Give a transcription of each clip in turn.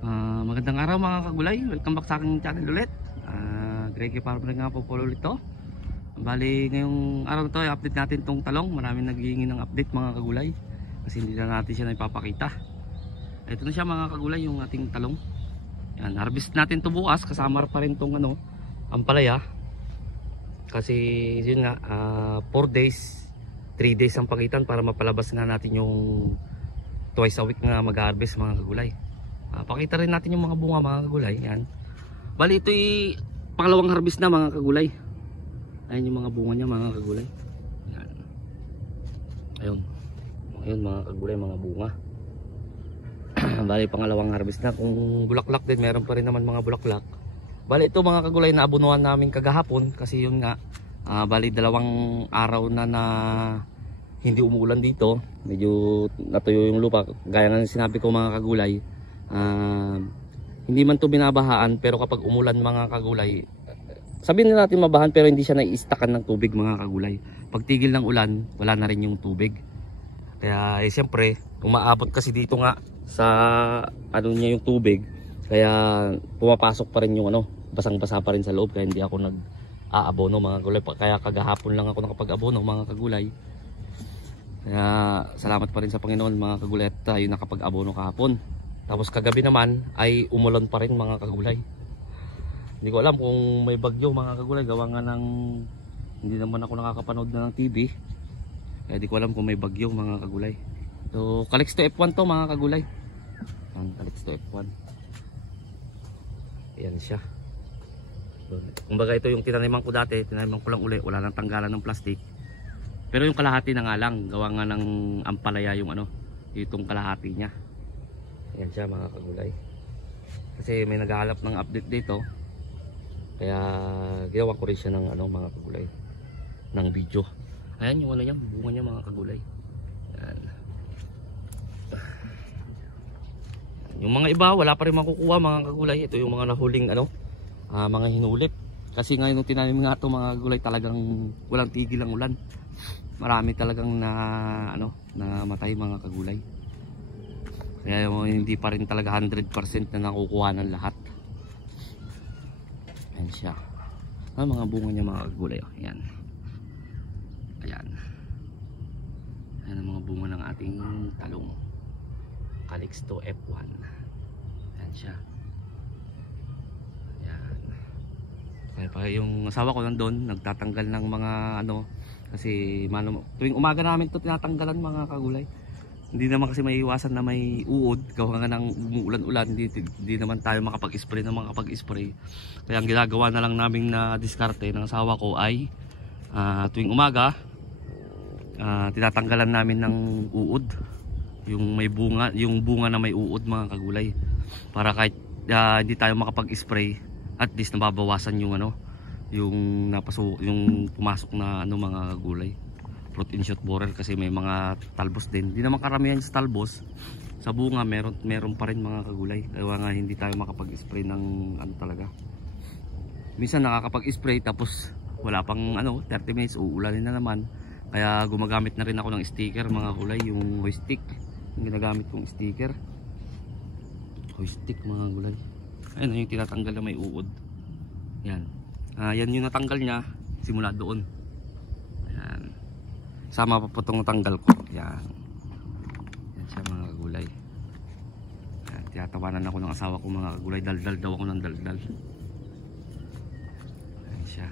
Magandang araw mga kagulay, welcome back sa aking channel ulit. Greg Farmer nga po ulit to. Bali ngayong araw na to i-update natin tong talong. Maraming naghihingi ng update mga kagulay kasi hindi na natin siya naipapakita. Ito na siya mga kagulay, yung ating talong. Yan, harvest natin to bukas, kasama pa rin tong ampalaya. Kasi yun nga, 4 days 3 days ang pagitan para mapalabas nga natin yung twice a week nga mag-harvest mga kagulay. Pakita rin natin yung mga bunga mga kagulay. Yan. Bali ito'y pangalawang harvest na mga kagulay. Ayan yung mga bunga niya mga kagulay. Yan. Ayun. Ayun mga kagulay, mga bunga. Bali pangalawang harvest na. Kung bulaklak din, meron pa rin naman mga bulaklak. Bali ito mga kagulay na abunuhan namin kagahapon. Kasi yun nga, bali dalawang araw na hindi umuulan dito. Medyo natuyo yung lupa. Gaya nga sinabi ko mga kagulay, hindi man to binabahaan, pero kapag umulan mga kagulay, sabihin na natin mabahan pero hindi siya nai-stackan ng tubig mga kagulay. Pag tigil ng ulan, wala na rin yung tubig. Kaya siyempre umaabot kasi dito nga sa niya yung tubig, kaya pumapasok pa rin yung basang-basa pa rin sa loob, kaya hindi ako nag-aabono mga kagulay. Kaya kagahapon lang ako nakapag-abono mga kagulay. Kaya salamat pa rin sa Panginoon mga kagulay at tayo nakapag-abono kahapon. Tapos kagabi naman ay umulan pa rin mga kagulay. Hindi ko alam kung may bagyo mga kagulay, gawa nga ng hindi naman ako nakakapanood na ng TV. Kaya di ko alam kung may bagyo mga kagulay. So Calixto F1 to mga kagulay. Ang Calixto F1. Ayan siya. So, kumbaga ito yung tinaniman ko dati, tinaniman ko lang uli, wala nang tanggalan ng plastic. Pero yung kalahati na nga lang, gawa nga ng ampalaya yung itong kalahati niya. Yan siya mga kagulay. Kasi may naghahanap ng update dito. Kaya ginawa ko rin siya ng mga kagulay, ng video. Ayan yung niya, bunga niya mga kagulay. Yan. Yung mga iba wala pa rin makukuha mga kagulay. Ito yung mga nahuling mga hinulip. Kasi ngayon nung tinanim nga ito mga kagulay, talagang walang tigil ang ulan. Marami talagang namatay mga kagulay. Kaya hindi pa rin talaga 100% na nakukuha ng lahat. Ayan siya. Mga bunga niya mga kagulay. Ayan. Ayan. Ayan ang mga bunga ng ating talong. Calixto F1. Ayan siya. Ayan. Kaya pa yung asawa ko nandun, nagtatanggal ng mga kasi tuwing umaga namin ito tinatanggalan mga kagulay. Hindi naman kasi may iwasan na may uod, gawa nga ng umuulan-ulan, hindi naman tayo makapag-spray na makapag-spray. Kaya ang ginagawa na lang namin na diskarte ng asawa ko ay tuwing umaga tinatanggalan namin ng uod, yung may bunga, yung bunga na may uod mga kagulay, para kahit hindi tayo makapag-spray, at least nababawasan yung yung pumasok na mga kagulay. Fruit and shoot borer, kasi may mga talbos din. Hindi naman karamihan sa talbos, sa bunga meron pa rin mga kagulay. Kaya nga hindi tayo makapag-spray ng talaga. Minsan nakakapag-spray tapos wala pang 30 minutes uulanin na naman. Kaya gumagamit na rin ako ng sticker mga kagulay, yung joystick. Yung ginagamit kong sticker, joystick mga kagulay. Ayun yung tinatanggal na may uod. Yan. Yan yung natanggal niya simula doon. Ayan. Sama pa po itong tanggal ko. Yan. Yan siya mga kagulay. Yan. Tiyatawanan ako ng asawa ko mga kagulay. Daldal daw ako ng daldal. Yan siya.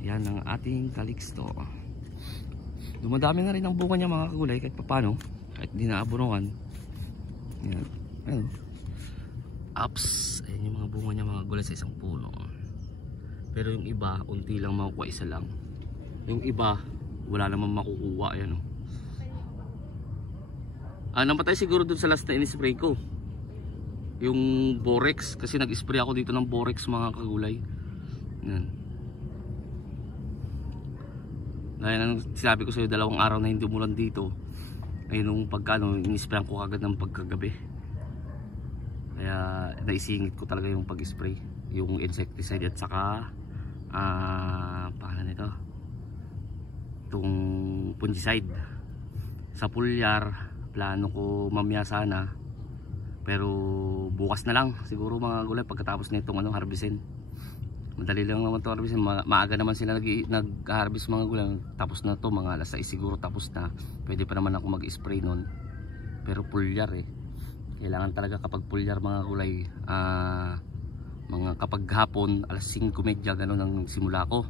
Yan ang ating Calixto. Dumadami na rin ang bunga niya mga kagulay kahit papano. Kahit di naabunuan. Yan. Ayun. Ups. Ayan yung mga bunga niya mga kagulay sa isang puno. Pero yung iba, unti lang makukuha, isa lang. Yung iba wala naman makukuha. Ayan namatay siguro dun sa last na in-spray ko, yung borex, kasi nag-spray ako dito ng borex mga kagulay. Yan. Dahil ang sinabi ko sa'yo, 2 araw na hindi umulan dito. Ayun nung in-sprayan ko kagad ng pagkagabi. Kaya naisingit ko talaga yung pag-spray, yung insecticide at saka paano nito, itong fungicide. Sa pulyar plano ko mamaya sana Pero bukas na lang siguro mga gulay pagkatapos nitong harvestin. Madali lang naman to harvestin. Maaga naman sila nag-harvest mga gulay. Tapos na to mga alas 6 siguro tapos na. Pwede pa naman ako mag-spray nun. Pero pulyar kailangan talaga kapag pulyar mga gulay, mga kapag hapon alas 5:30 gano'n ang simula ko.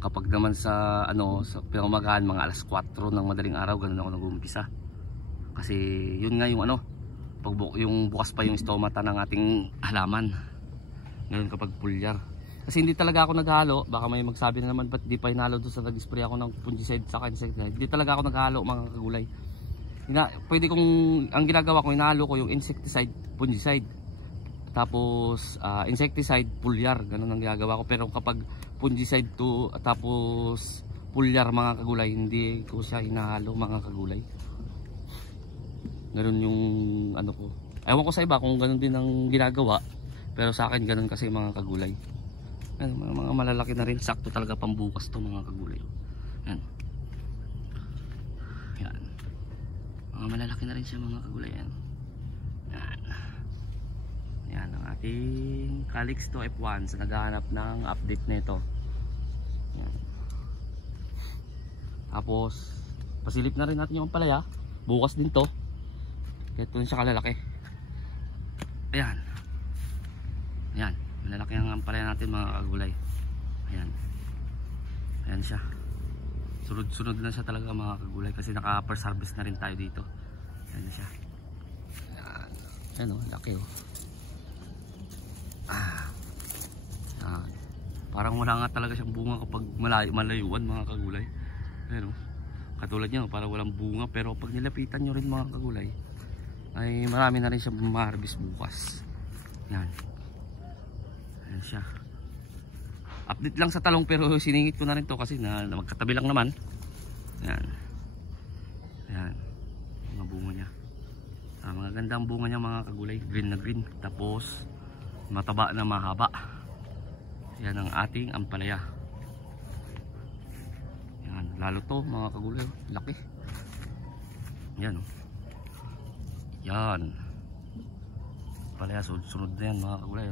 Kapag naman sa sa pinamagahan mga alas 4 ng madaling araw gano'n ako nag-uumpisa. Kasi yun nga yung yung bukas pa yung stomata ng ating halaman. Ngayon kapag pulyar. Kasi hindi talaga ako naghalo. Baka may magsabi na naman ba't di pa hinalo doon sa nag-spray ako ng fungicide sa insecticide. Hindi talaga ako naghalo mga kagulay. Pwede kong, ang ginagawa ko, hinalo ko yung insecticide, fungicide. Tapos insecticide, pulyar. Ganun ang ginagawa ko. Pero kapag fungicide tapos pulyar mga kagulay, hindi ko siya hinahalo mga kagulay. Ganun yung ko. Ewan ko sa iba kung ganun din ang ginagawa. Pero sa akin ganun kasi mga kagulay. Mga malalaki na rin. Sakto talaga pambukas to mga kagulay. Yan. Yan. Mga malalaki na rin siya mga kagulay. Yan. Yan. Yan ang ating Calixto F1 sa naghahanap ng update nito. Yan. Tapos pasilip na rin natin yung palaya. Bukas din to. Kaya ito siya kalalaki. Ayan. Ayan. Malalaki ang ampalaya natin mga kagulay. Ayan. Ayan siya. Sunod-sunod na siya talaga mga kagulay. Kasi naka first harvest na rin tayo dito. Ayan na siya. Ayan. Ayan laki Ayan. Parang wala nga talaga siyang bunga kapag malayuan mga kagulay. Ayan katulad niya parang walang bunga. Pero pag nilapitan nyo rin mga kagulay ay marami na rin siyang ma-harvest bukas. Yan. Ayan siya. Update lang sa talong pero siningit ko na rin to kasi magkatabi lang naman. Yan. Yan. Mga bunga niya. Mga gandang bunga niya mga kagulay. Green na green. Tapos mataba na mahaba. Yan ang ating ampalaya. Yan. Lalo to mga kagulay. Laki. Yan Yan. Palaya sunod na yan mga kagulay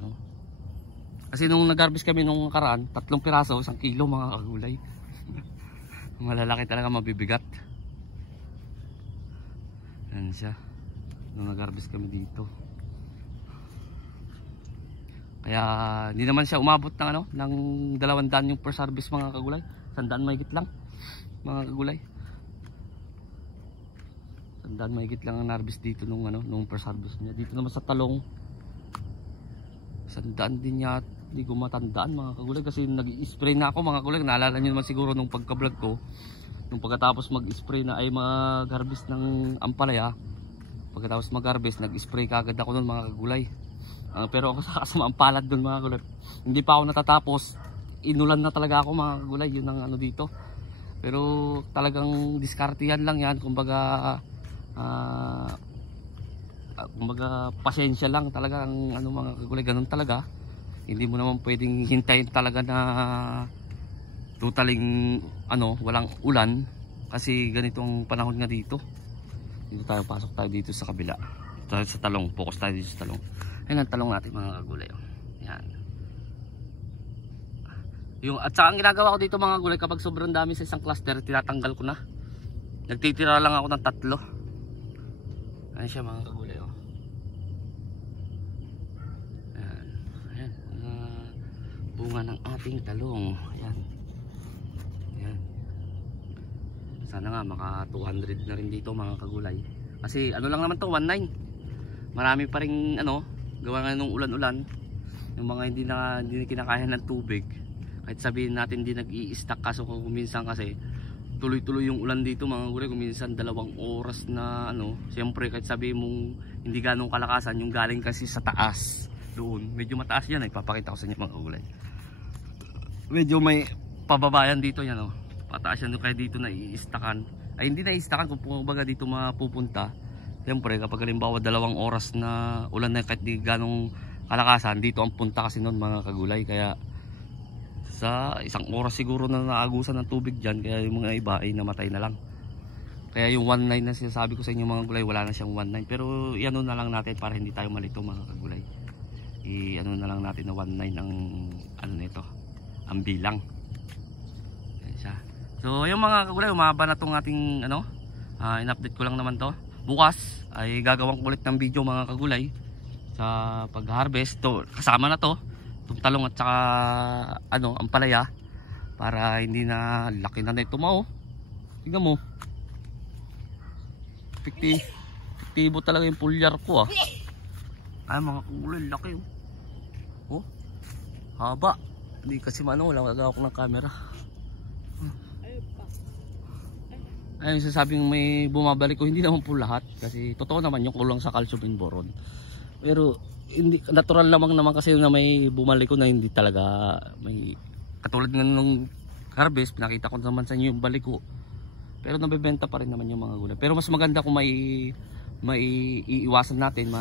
Kasi nung nag-harvest kami nung nakaraan 3 piraso, 1 kilo mga kagulay. Malalaki talaga, mabibigat. Yan siya. Nung nag-harvest kami dito. Kaya hindi naman siya umabot ng ng 200 yung first harvest mga kagulay. 100 mahigit lang mga kagulay. Tandaan mahigit lang ang harvest dito nung first harvest niya. Dito naman sa talong 100 din niya. Hindi ko matandaan mga kagulay kasi nag-i-spray na ako mga kagulay. Naalala niyo naman siguro nung pagka-vlog ko. Nung pagkatapos mag-spray na ay mag-harvest ng ampalaya. Pagkatapos mag-harvest nag-spray kagad ako nun mga kagulay. Pero ako sa kasamaang palad dun mga kagulay. Hindi pa ako natatapos. Inulan na talaga ako mga kagulay. Yun ang dito. Pero talagang diskartihan lang yan. Kumbaga pasensya lang talaga ang mga kagulay, ganun talaga. Hindi mo naman pwedeng hintayin talaga na totaling walang ulan kasi ganitong panahon nga dito. Dito tayo, pasok tayo dito sa kabila. Tayo sa talong, focus tayo dito sa talong. Ayan ang talong natin mga kagulay. Yan. At saka ang ginagawa ko dito mga kagulay, kapag sobrang dami sa isang cluster, tinatanggal ko na. Nagtitira lang ako ng 3. Ayan siya mga kagulay Ayan. Ayan. Bunga ng ating talong. Ayan. Ayan. Sana nga maka 200 na rin dito mga kagulay. Kasi lang naman to 19. Marami pa rin gawa nga nung ulan-ulan. Yung mga hindi na kinakaya ng tubig. Kahit sabihin natin hindi nag-i-stack kaso kung minsan kasi tuloy-tuloy yung ulan dito mga kagulay, kung minsan 2 oras na siyempre kahit sabi mong hindi ganong kalakasan yung galing kasi sa taas doon, medyo mataas yan ipapakita ko sa inyo mga kagulay, medyo may pababayan dito yan pataas yan kaya dito na i-stackan ay hindi na i-stackan kung kumbaga dito mapupunta. Siyempre kapag halimbawa 2 oras na ulan na kahit di ganong kalakasan dito ang punta kasi noon mga kagulay, kaya sa 1 oras siguro na naagusan ng tubig dyan, kaya yung mga iba ay namatay na lang. Kaya yung 1.9 na sinasabi ko sa inyo mga gulay, wala na siyang 1.9. Pero i-ano na lang natin para hindi tayo malito mga kagulay. I-ano na lang natin na 1.9 ang ano nito, ang bilang. Ayan siya. So yung mga kagulay, umaba na tong ating ano, in-update ko lang naman to. Bukas ay gagawin ko ulit ng video mga kagulay sa pag-harvest. To, kasama na to, itong talong at saka ano, ang palaya, para hindi na laki na ito mo. Tingnan mo. Fiktibo talaga yung pulyar ko Ay mga kagulay, laki oh. Haba. Hindi kasi wala ako ng camera. Ayun, sasabing may bumabalik ko, hindi naman po lahat kasi totoo naman yung kulang sa calcium and boron. Pero hindi natural lamang naman kasi na may bumalik ko na hindi talaga may katulad ng nung harvest, pinakita ko naman sa inyo yung balik ko. Pero nabebenta pa rin naman yung mga gulay. Pero mas maganda kung may iiwasan natin,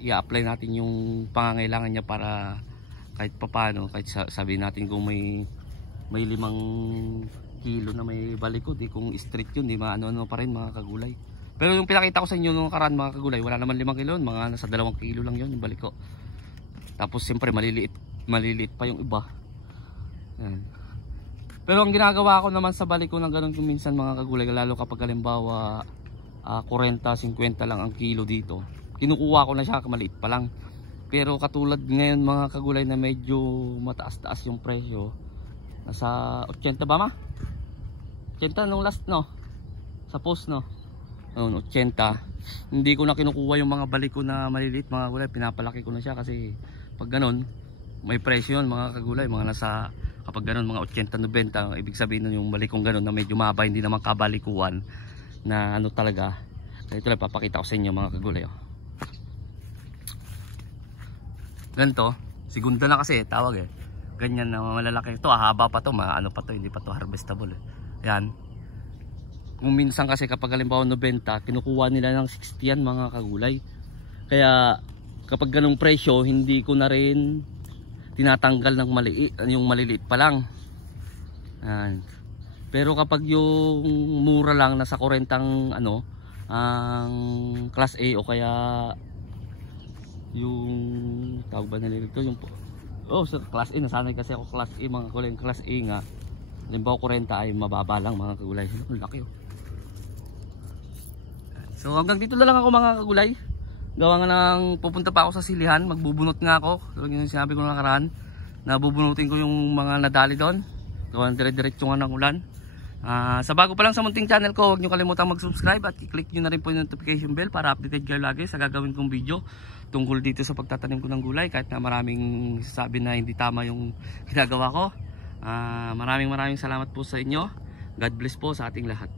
i-apply natin yung pangangailangan niya para kahit papaano, kahit sabihin natin kung may 5 kilo na may balik ko, di kung straight yun, di maano-ano pa rin mga kagulay. Pero yung pinakita ko sa inyo nung nakaraan mga kagulay, wala naman 5 kilo, mga nasa 2 kilo lang yun yung balik ko. Tapos siyempre maliliit pa yung iba. Yan. Pero ang ginagawa ko naman sa balik ko ng ganun kung minsan mga kagulay, lalo kapag halimbawa 40-50 lang ang kilo dito, kinukuha ko na siya maliit pa lang. Pero katulad ngayon mga kagulay na medyo mataas-taas yung presyo, nasa 80 ba ma? 80 nung last no? Sa post no? Noon 80. Hindi ko na kinukuha yung mga balik ko na maliliit mga kagulay, pinapalaki ko na siya kasi pag ganun may presyo yun mga kagulay, mga nasa kapag ganun mga 80-90, ibig sabihin nun yung balik kong ganun na medyo mahaba, hindi naman kabalikuan na ano talaga. So ito lang papakita ko sa inyo mga kagulay ganito, segunda na kasi tawag ganyan na malalaki ito, haba pa to, ano pa to, hindi pa to harvestable yan. Kung minsan kasi kapag halimbawa 90, kinukuha nila ng 60 yan mga kagulay. Kaya kapag ganung presyo, hindi ko na rin tinatanggal ng yung maliliit pa lang. Pero kapag yung mura lang, nasa 40 ano, ang class A o kaya yung tawag ba nila ito, yung sa class A, nasanay kasi ako class A mga kagulay. Class A nga, halimbawa 40 ay mababa lang mga kagulay. Ang laki So hanggang dito na lang ako mga kagulay. Gawa nga ng pupunta pa ako sa silihan, magbubunot nga ako. So yung sinabi ko na nakaraan, nabubunutin ko yung mga nadali doon. Gawa ng dire-diretso nga ng ulan. Sa bago pa lang sa munting channel ko, huwag nyo kalimutang mag-subscribe at i-click nyo na rin po yung notification bell para updated kayo lagi sa gagawin kong video tungkol dito sa pagtatanim ko ng gulay. Kahit na maraming sabi na hindi tama yung ginagawa ko. Maraming salamat po sa inyo. God bless po sa ating lahat.